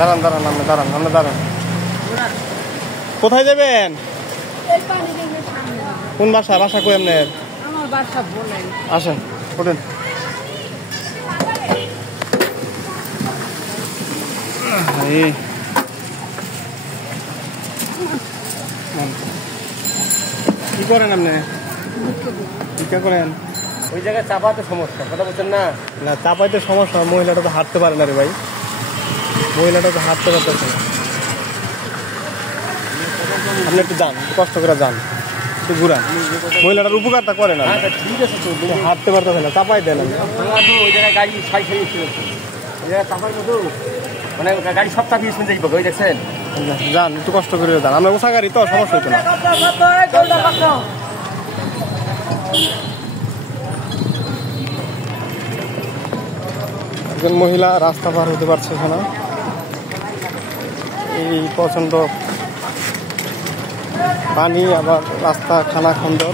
দাঁড়ান দাঁড়ান আপনি দাঁড়ান আপনি দাঁড়ান। কোথায় যাবেন? কোন বাসা? বাসা কই আপনার? আমার বাসা বলেন। আসেন ওঠেন। কি করেন আপনি? ভিক্ষা করেন? ওই জায়গায় চাপাতে সমস্যা, কথা বলছেন না? না চাপাইতে সমস্যা, মহিলাটা তো হাঁটতে পারে না রে ভাই, মহিলাটা তো হাঁটতে পারতেছে না। আপনি একটু যান, একটু কষ্ট করে যান, একটু ঘুরান, মহিলাটার উপকারটা করে না। ঠিক আছে তো, হাঁটতে পারতেছে না, চাপাই দেন। ওই জায়গায় গাড়ি সাই সাই ছিল, ওই জায়গায় চাপাই তো মানে গাড়ি সব চাপিয়ে শুনতে যাইব, ওই দেখছেন? যান একটু কষ্ট করে যান, আমরা উষা গাড়ি তো সমস্যা হতো না। একজন মহিলা রাস্তা পার হতে পারছে না, এই প্রচন্ড পানি, আবার রাস্তা খানা খন্দর,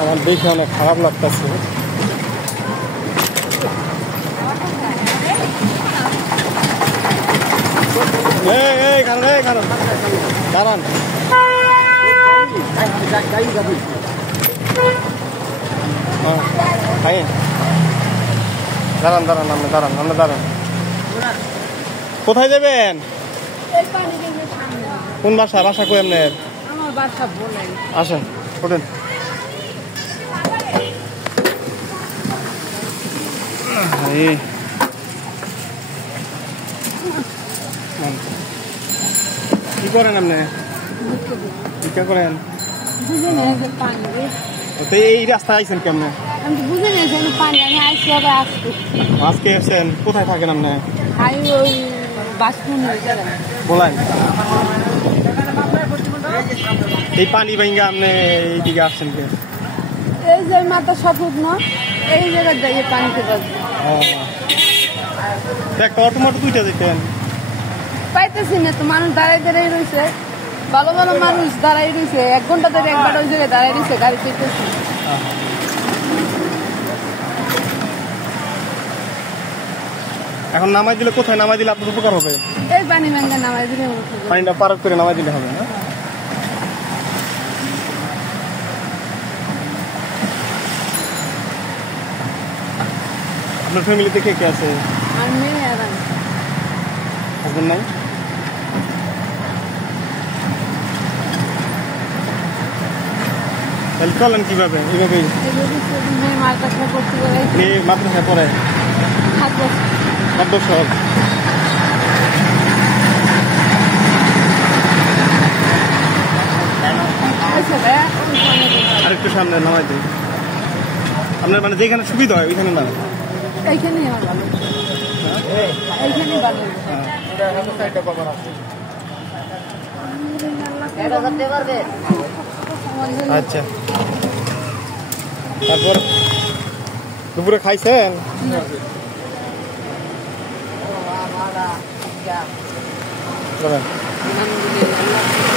আমার দেখে অনেক খারাপ লাগতেছে। দাঁড়ান দাঁড়ান দাঁড়ান আপনি দাঁড়ান আপনি দাঁড়ান। কোথায় যাবেন? কোন বাসা? বাসা কই আপনার? আমার বাসা বলেন। আসেন ওঠেন। কি করেন আপনি? ভিক্ষা করেন? তো এই রাস্তায় আইছেন কেমনে? আমি তো বুঝে নিয়েছি পানি, আমি আসছি আবার আসছি। আজকে এসছেন? কোথায় থাকেন আপনি? আমি ওই বাসপুর বলেন, এই পানি ভাঙ্গা আপনি এইদিকে আসছেন কে? এই যে মাথা সফুদ না, এই জায়গায় যাইয়ে পানিতে বাজবে। একটা অটোমেটো দুইটা যেতেন পাইতেছি না তো, মানুষ দাঁড়াই দাঁড়াই রয়েছে, ভালো ভালো মানুষ দাঁড়াই রয়েছে, 1 ঘন্টা ধরে একবার ওই জায়গায় দাঁড়াই রয়েছে, গাড়ি পেতেছি। এখন নামাই দিলে কোথায় নামাই দিলে আপনার উপকার হবে? এই পানি ভাঙ্গা নামাই দিলে পানিটা পার করে নামাই দিলে হবে না? আপনার ফ্যামিলিতে কে কে আছে? আর মেয়ে আর আমি। হাজবেন্ড নাই? তাহলে চলেন কিভাবে? এইভাবেই মেয়ে মাদ্রাসা করতে পারে, মেয়ে মাদ্রাসায় পড়ে 7 বছর। আরেকটু সামনে নামাই দিন। আপনার মানে যেখানে সুবিধা হয় ওইখানে না? এইখানেই আমার ভালো, এইখানেই ভালো। আচ্ছা, তারপর দুপুরে খাইছেন? আলহামদুলিল্লাহ।